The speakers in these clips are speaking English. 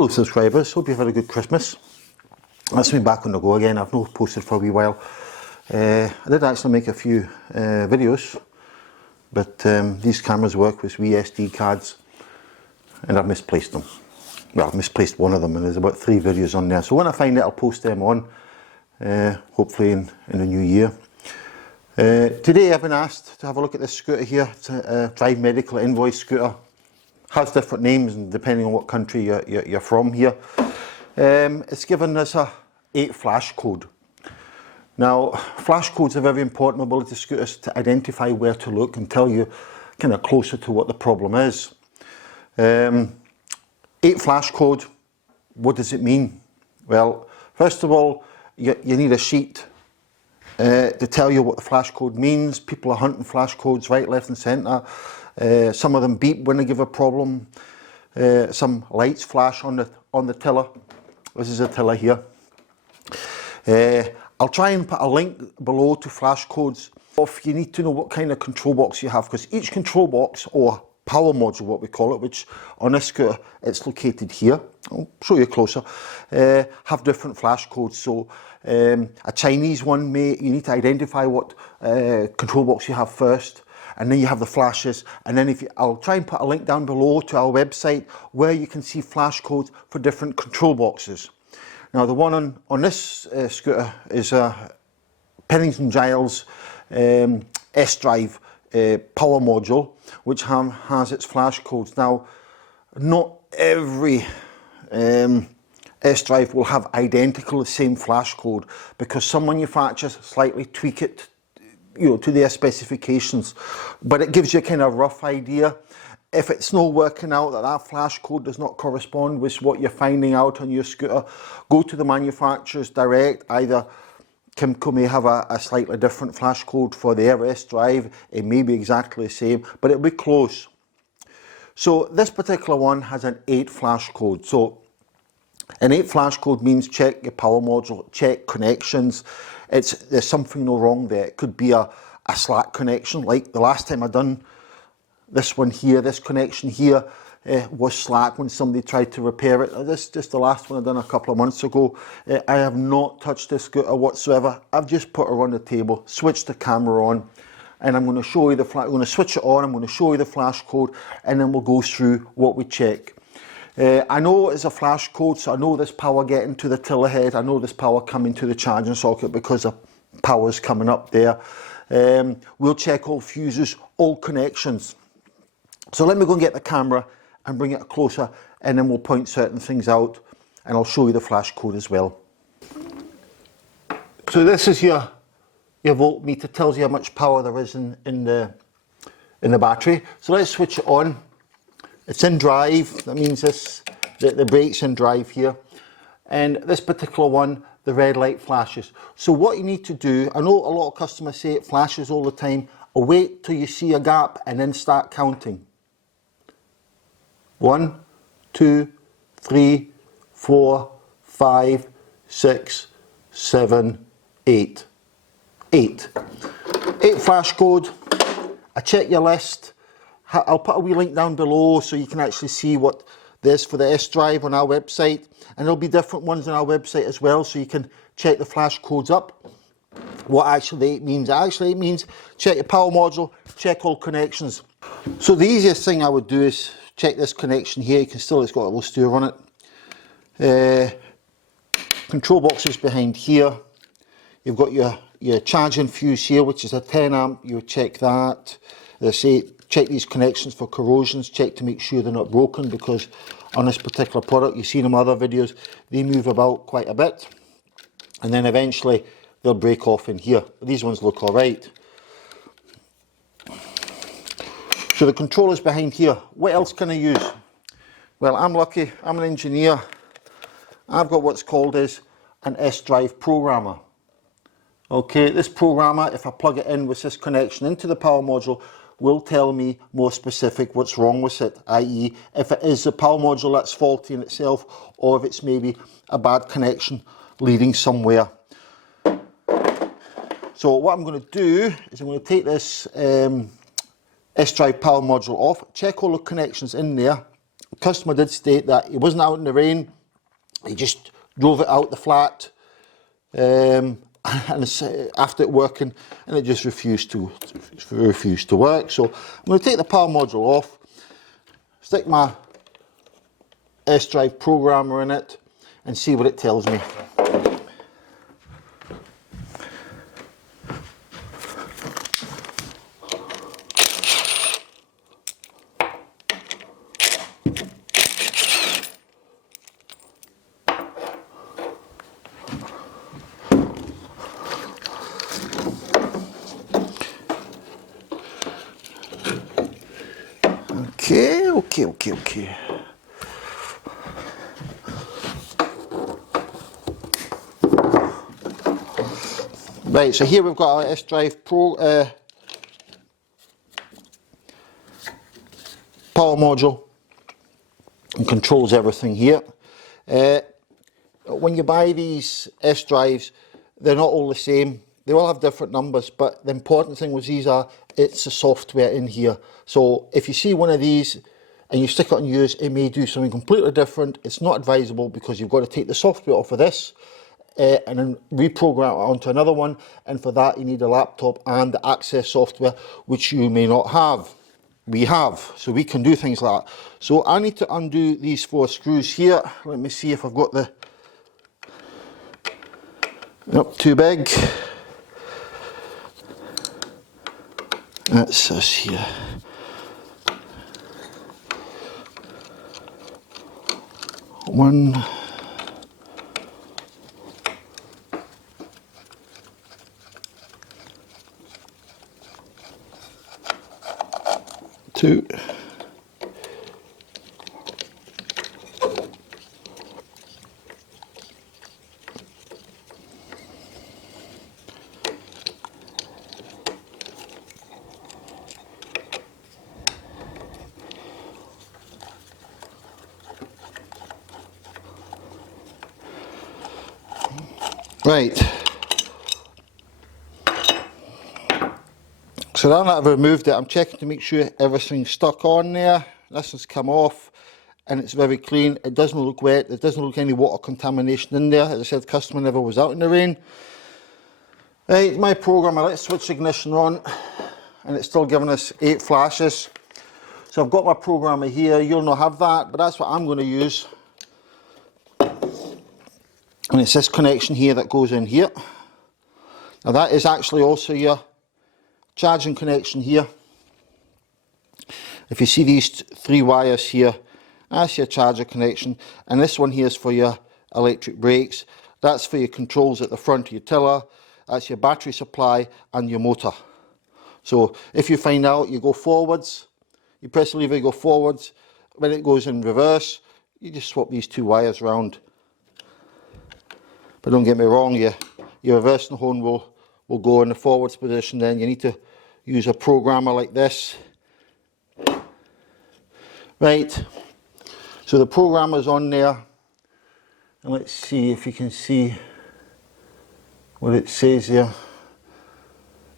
Hello subscribers, hope you've had a good Christmas. That's me back on the go again. I've not posted for a wee while. I did actually make a few videos, but these cameras work with wee SD cards and I've misplaced them. Well, I've misplaced one of them and there's about 3 videos on there. So when I find it, I'll post them on, hopefully in the new year. Today I've been asked to have a look at this scooter here. It's a Drive Medical invoice scooter. Has different names and depending on what country you're from here. It's given us a 8 flash code. Now, flash codes are very important mobility scooters to identify where to look and tell you kind of closer to what the problem is. 8 flash code, what does it mean? Well, first of all, you need a sheet to tell you what the flash code means. People are hunting flash codes right, left and centre. Some of them beep when they give a problem. Some lights flash on the tiller. This is a tiller here. I'll try and put a link below to flash codes if you need to know what kind of control box you have, because each control box, or power module what we call it, which on this scooter it's located here, I'll show you closer, have different flash codes. So a Chinese one, you need to identify what control box you have first, and then you have the flashes, and then I'll try and put a link down below to our website where you can see flash codes for different control boxes. Now the one on this scooter is a Pennington Giles S-Drive power module, which has its flash codes. Now, not every S-Drive will have identical the same flash code, because some manufacturers slightly tweak it, to their specifications, but it gives you a kind of rough idea. If it's not working out that flash code does not correspond with what you're finding out on your scooter, go to the manufacturers direct. Either Kimco may have a slightly different flash code for their S-Drive, it may be exactly the same, but it'll be close. So this particular one has an 8 flash code. So an 8 flash code means check your power module, check connections. There's something no wrong there. It could be a slack connection, like the last time I done this one here. This connection here was slack when somebody tried to repair it. This is just the last one I done a couple of months ago. I have not touched this scooter whatsoever. I've just put her on the table, switched the camera on, and I'm going to show you the flash. I'm going to switch it on. I'm going to show you the flash code, and then we'll go through what we check. I know it's a flash code, so I know this power getting to the tiller head. I know this power coming to the charging socket because the power's coming up there. We'll check all fuses, all connections. So let me go and get the camera and bring it closer, and then we'll point certain things out, and I'll show you the flash code as well. So this is your voltmeter, tells you how much power there is in the battery. So let's switch it on. It's in drive. That means the brake's in drive here, and this particular one, the red light flashes. So what you need to do, I know a lot of customers say it flashes all the time. Wait till you see a gap and then start counting. 1, 2, 3, 4, 5, 6, 7, 8. 8 flash code. I check your list. I'll put a wee link down below so you can actually see what there's for the S-Drive on our website, and there'll be different ones on our website as well, so you can check the flash codes up. What actually 8 means? Actually, it means check your power module, check all connections. So the easiest thing I would do is check this connection here. You can still, it's got a little stir on it. Control boxes behind here. You've got your charging fuse here, which is a 10 amp. You would check that. As I say, check these connections for corrosions. Check to make sure they're not broken, because on this particular product, you've seen in other videos, they move about quite a bit, and then eventually they'll break off in here. These ones look all right. So the controller's behind here. What else can I use? Well, I'm lucky. I'm an engineer. I've got what's called as an S-Drive programmer. Okay, this programmer, if I plug it in with this connection into the power module, will tell me more specific what's wrong with it, i.e. if it is the power module that's faulty in itself, or if it's maybe a bad connection leading somewhere. So what I'm going to do is I'm going to take this S-Drive power module off, check all the connections in there, customer did state that he wasn't out in the rain, he just drove it out the flat, and after it working, and it just refused to work. So I'm going to take the power module off, stick my S-Drive programmer in it, and see what it tells me. Okay. Right, so here we've got our S-Drive Pro power module, and controls everything here. When you buy these S-Drives, they're not all the same. They all have different numbers, but the important thing with these it's the software in here. So if you see one of these and you stick it on yours, it may do something completely different. It's not advisable because you've got to take the software off of this and then reprogram it onto another one, and for that you need a laptop and the access software, which you may not have. We have, so we can do things like that. So I need to undo these 4 screws here. Let me see if I've got the... Nope, too big. That's this here. One. 2. Right, so now that I've removed it, I'm checking to make sure everything's stuck on there. This has come off and it's very clean. It doesn't look wet, there doesn't look any water contamination in there. As I said, the customer never was out in the rain. Right, my programmer, let's switch ignition on, and it's still giving us 8 flashes. So I've got my programmer here. You'll not have that, but that's what I'm going to use. And it's this connection here that goes in here. Now that is actually also your charging connection here. If you see these 3 wires here, that's your charger connection, and this one here is for your electric brakes. That's for your controls at the front of your tiller. That's your battery supply and your motor. So if you find out, you go forwards, you press the lever, you go forwards. When it goes in reverse, you just swap these 2 wires around. But don't get me wrong, your reversing horn will go in the forwards position. Then you need to use a programmer like this. Right, so the programmer's on there, and let's see if you can see what it says there.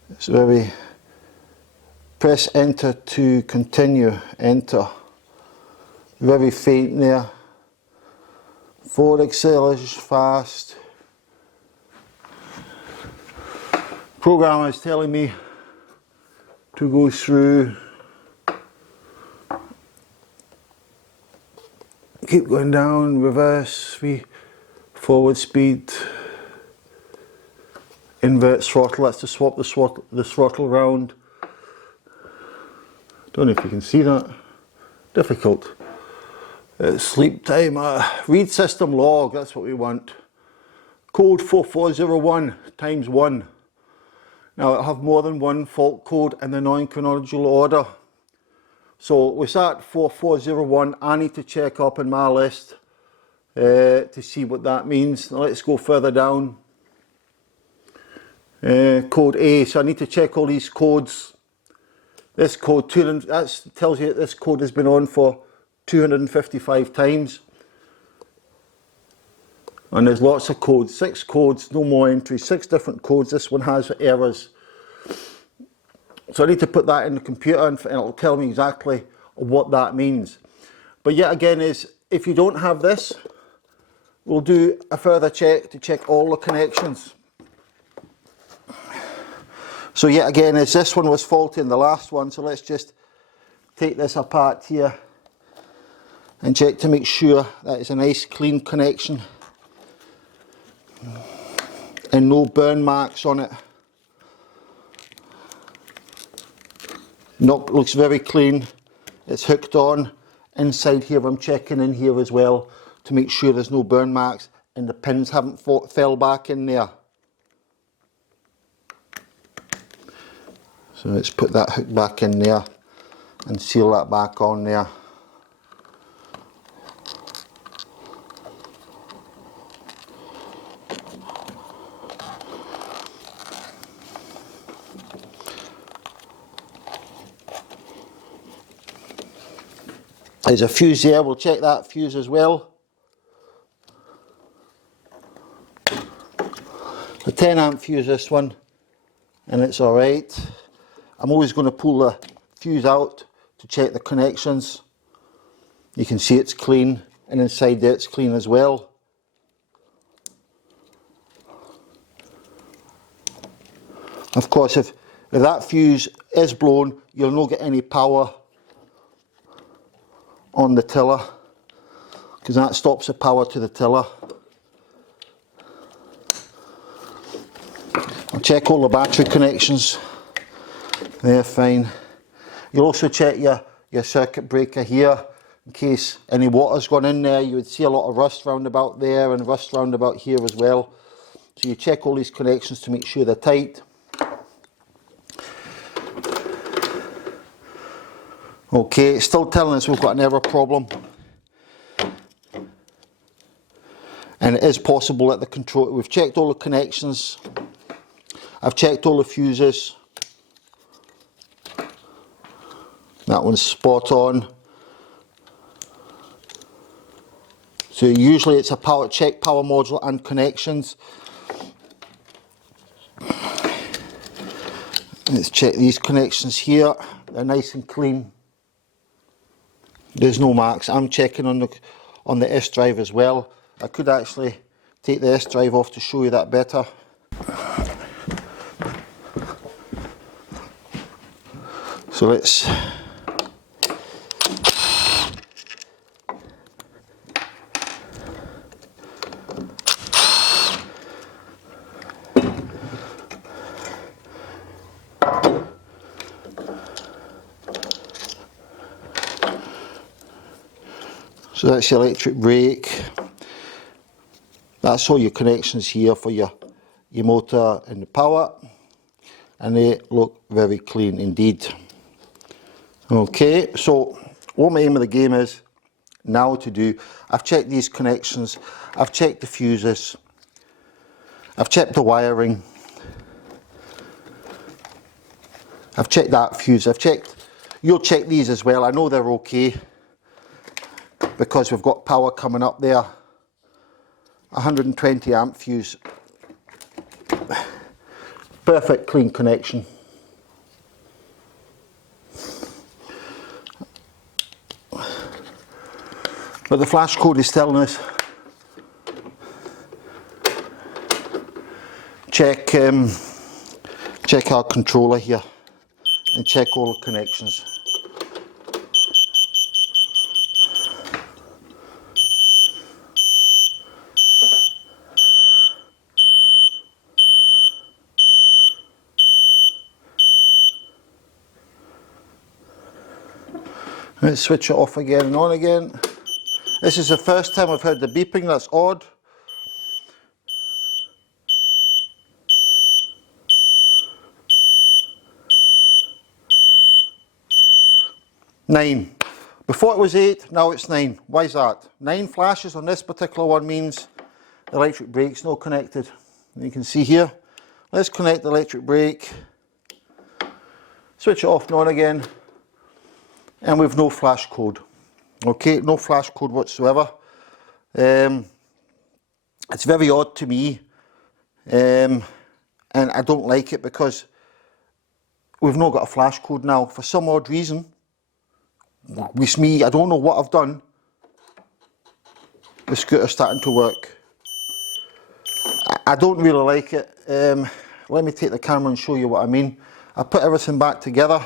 It's very, press enter to continue, enter. Very faint there. Forward acceleration fast. Programmer is telling me to go through, keep going down, reverse, forward speed, invert throttle. That's to swap the throttle around. Don't know if you can see that. Difficult. Sleep time, read system log, that's what we want. Code 4401 times 1. Now it'll have more than one fault code in the non-chronological order. So with that 4401, I need to check up in my list to see what that means. Now let's go further down. Code A, so I need to check all these codes. This code, that tells you that this code has been on for 255 times. And there's lots of codes, 6 codes, no more entries, 6 different codes. This one has errors. So I need to put that in the computer and it'll tell me exactly what that means. But yet again, is if you don't have this, we'll do a further check to check all the connections. So yet again, as this one was faulty in the last one, so let's just take this apart here and check to make sure that it's a nice clean connection and no burn marks on it. Nope, looks very clean. It's hooked on. Inside here I'm checking in here as well to make sure there's no burn marks and the pins haven't fell back in there. So let's put that hook back in there and seal that back on there. There's a fuse there, we'll check that fuse as well. The 10 amp fuse, this one, and it's alright. I'm always going to pull the fuse out to check the connections. You can see it's clean, and inside there it's clean as well. Of course, if that fuse is blown, you'll not get any power on the tiller, because that stops the power to the tiller. I'll check all the battery connections. They're fine. You'll also check your circuit breaker here in case any water's gone in there. You would see a lot of rust round about there and rust round about here as well. So you check all these connections to make sure they're tight. Okay, it's still telling us we've got an error problem. And it is possible that the control, we've checked all the connections. I've checked all the fuses. That one's spot on. So usually it's a power check, power module and connections. Let's check these connections here. They're nice and clean. There's no marks. I'm checking on the S drive as well. I could actually take the S drive off to show you that better. So let's So that's your electric brake. That's all your connections here for your motor and the power, and they look very clean indeed. Okay, so what my aim of the game is now to do, I've checked these connections, I've checked the fuses, I've checked the wiring, I've checked that fuse, you'll check these as well. I know they're okay because we've got power coming up there. 120 amp fuse. Perfect clean connection. But the flash code is telling us check our controller here and check all the connections. Let's switch it off again and on again. This is the first time I've heard the beeping, that's odd. Nine. Before it was 8, now it's 9. Why is that? 9 flashes on this particular one means the electric brake's not connected. You can see here. Let's connect the electric brake. Switch it off and on again. And we've no flash code. Okay, no flash code whatsoever. It's very odd to me, and I don't like it because we've not got a flash code now. For some odd reason, with me, I don't know what I've done, the scooter's starting to work. I don't really like it. Let me take the camera and show you what I mean. I put everything back together.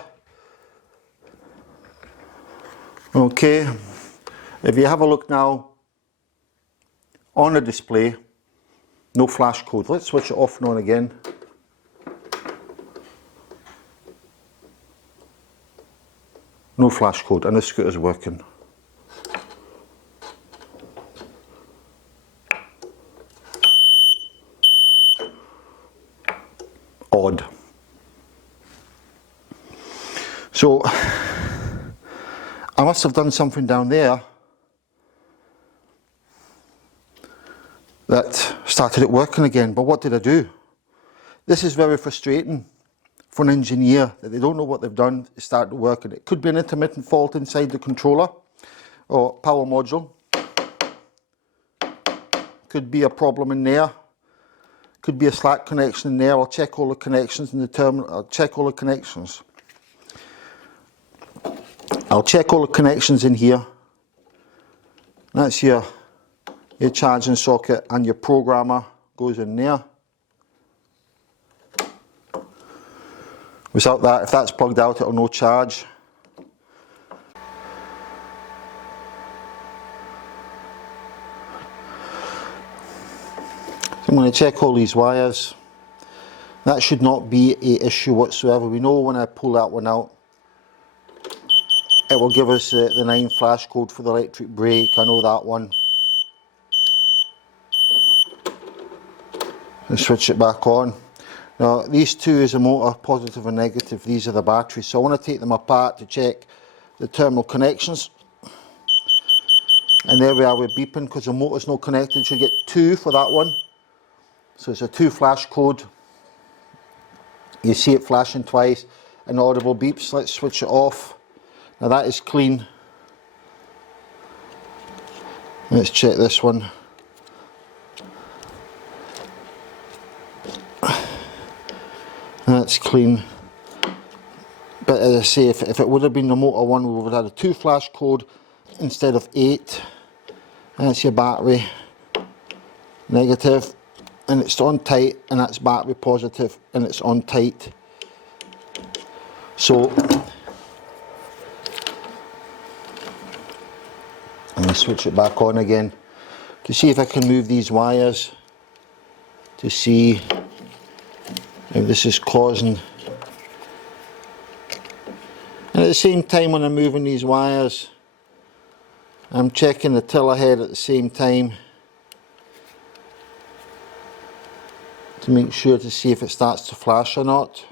Okay, if you have a look now on the display, no flash code. Let's switch it off and on again. No flash code, and the scooter's working. Odd. So I must have done something down there that started it working again, but what did I do? This is very frustrating for an engineer, that they don't know what they've done, it started working. It could be an intermittent fault inside the controller or power module. Could be a problem in there. Could be a slack connection in there. I'll check all the connections in the terminal. I'll check all the connections. I'll check all the connections in here. That's your charging socket, and your programmer goes in there. Without that, if that's plugged out, it'll no charge. I'm going to check all these wires. That should not be an issue whatsoever. We know when I pull that one out, it will give us the 9 flash code for the electric brake. I know that one. And switch it back on. Now these two is a motor, positive and negative. These are the batteries. So I want to take them apart to check the terminal connections. And there we are with beeping, because the motor's not connected. You should get 2 for that one. So it's a 2 flash code. You see it flashing twice, and audible beeps. Let's switch it off. Now that is clean. Let's check this one. That's clean. But as I say, if it would have been the motor one, we would have had a 2 flash code instead of 8. That's your battery, negative, and it's on tight, and that's battery positive, and it's on tight. So let me switch it back on again to see if I can move these wires to see if this is causing. And at the same time, when I'm moving these wires, I'm checking the tiller head at the same time to make sure to see if it starts to flash or not.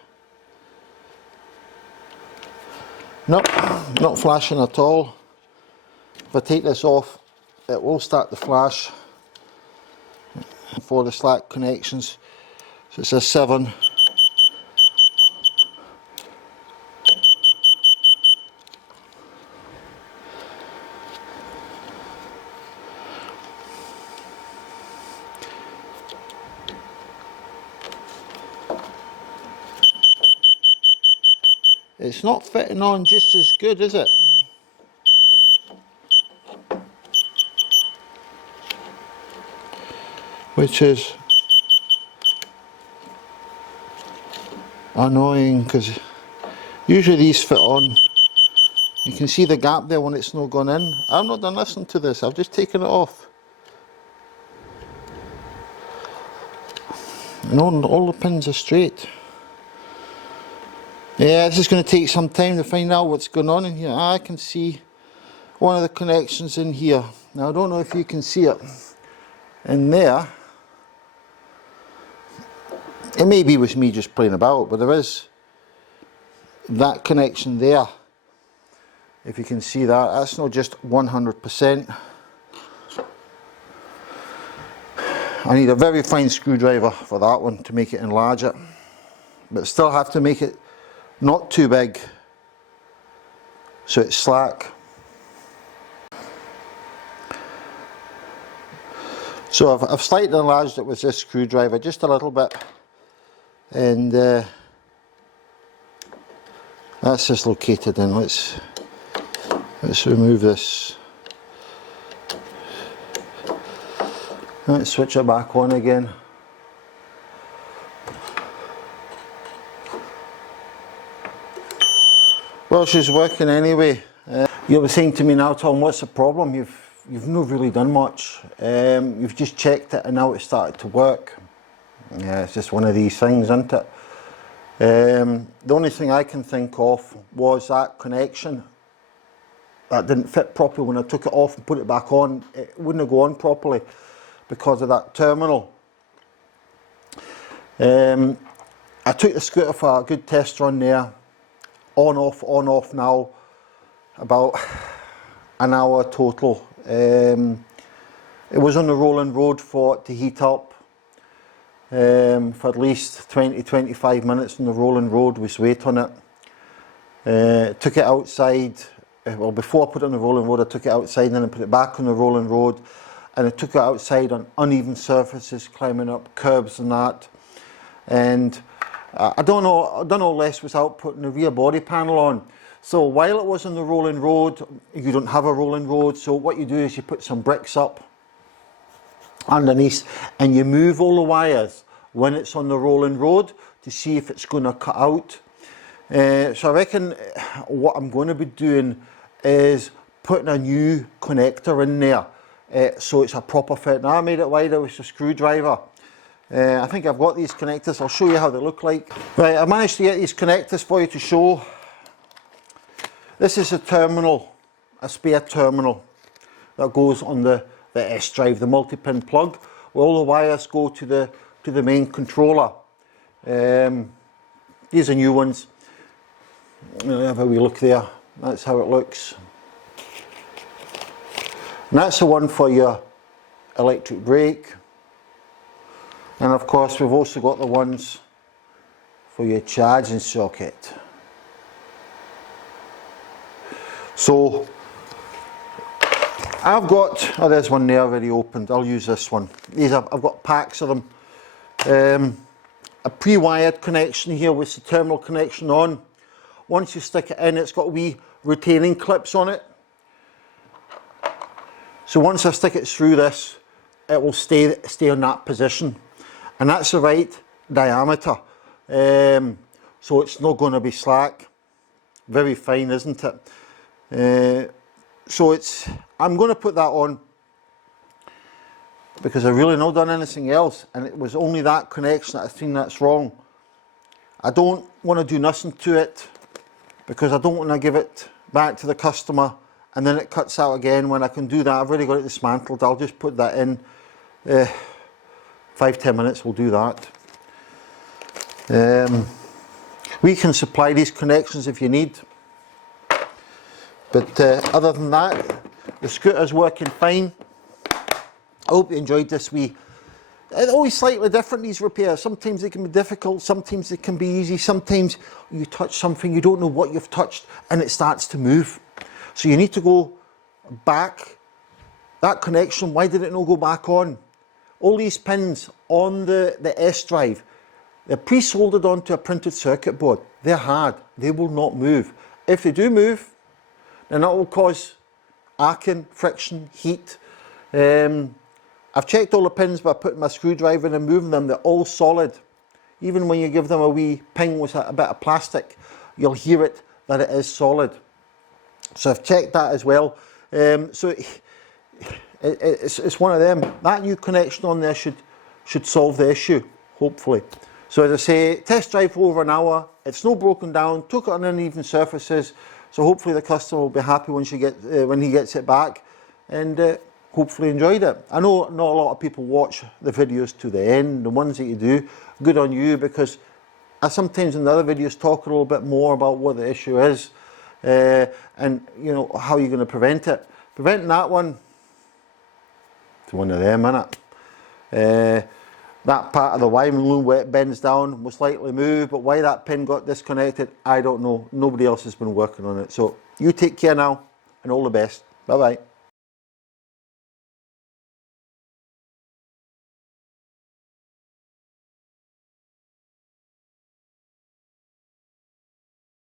Nope, not flashing at all. If I take this off, it will start to flash for the slack connections. So it's a 7. It's not fitting on just as good, is it? Which is annoying, because usually these fit on. You can see the gap there when it's not gone in. I've not done listening to this, I've just taken it off. And all the pins are straight. Yeah, this is going to take some time to find out what's going on in here. I can see one of the connections in here. Now I don't know if you can see it in there. It may be with me just playing about, but there is that connection there. If you can see that, that's not just 100%. I need a very fine screwdriver for that one to make it enlarge it, but still have to make it not too big so it's slack. So I've slightly enlarged it with this screwdriver, just a little bit, and that's just located in. Let's remove this. Let's switch it back on again. Well, she's working anyway. You were saying to me now, Tom, what's the problem? You've not really done much. You've just checked it and now it's started to work. Yeah, it's just one of these things, isn't it? The only thing I can think of was that connection that didn't fit properly. When I took it off and put it back on, it wouldn't have gone properly because of that terminal. I took the scooter for a good test run there, on off now, about an hour total. It was on the rolling road for it to heat up for at least 20-25 minutes on the rolling road with weight on it. Took it outside, well, before I put it on the rolling road I took it outside and then I put it back on the rolling road, and I took it outside on uneven surfaces, climbing up curbs and that. And I don't know Les was out putting the rear body panel on. So while it was on the rolling road, you don't have a rolling road, so what you do is you put some bricks up underneath and you move all the wires when it's on the rolling road to see if it's going to cut out. So I reckon what I'm going to be doing is putting a new connector in there, so it's a proper fit. Now I made it wider with a screwdriver. I think I've got these connectors. I'll show you how they look like. Right, I managed to get these connectors for you to show. This is a terminal, a spare terminal that goes on the S drive, the multi-pin plug, where all the wires go to the main controller. These are new ones. Have a wee look there. That's how it looks. And that's the one for your electric brake. And of course we've also got the ones for your charging socket. So I've got, oh there's one there already opened, I'll use this one. These I've got packs of them. A pre-wired connection here with the terminal connection on. Once you stick it in, it's got wee retaining clips on it. So once I stick it through this, it will stay in that position. And that's the right diameter. So it's not going to be slack. Very fine, isn't it? So I'm going to put that on because I've really not done anything else, and it was only that connection that I think that's wrong. I don't want to do nothing to it because I don't want to give it back to the customer and then it cuts out again. When I can do that, I've already got it dismantled. I'll just put that in. 5-10 minutes will do that. We can supply these connections if you need. But other than that, the scooter's working fine. I hope you enjoyed this wee. It's always slightly different, these repairs. Sometimes they can be difficult, sometimes they can be easy, sometimes you touch something, you don't know what you've touched and it starts to move. So you need to go back. That connection, why did it not go back on? All these pins on the S drive, they're pre-soldered onto a printed circuit board. They're hard, they will not move. If they do move, then that will cause arcing, friction, heat. I've checked all the pins by putting my screwdriver in and moving them. They're all solid. Even when you give them a wee ping with a bit of plastic, you'll hear it that it is solid. So I've checked that as well. So it's one of them. That new connection on there should solve the issue, hopefully. So as I say, test drive for over an hour. It's not broken down. Took it on uneven surfaces. So hopefully the customer will be happy when he gets it back, and hopefully enjoyed it. I know not a lot of people watch the videos to the end. The ones that you do, good on you, because I sometimes in the other videos talk a little bit more about what the issue is, and you know how you're going to prevent it. Preventing that one, it's one of them, innit? That part of the wiring loom where it bends down will slightly move, but why that pin got disconnected, I don't know. Nobody else has been working on it. So you take care now, and all the best. Bye bye.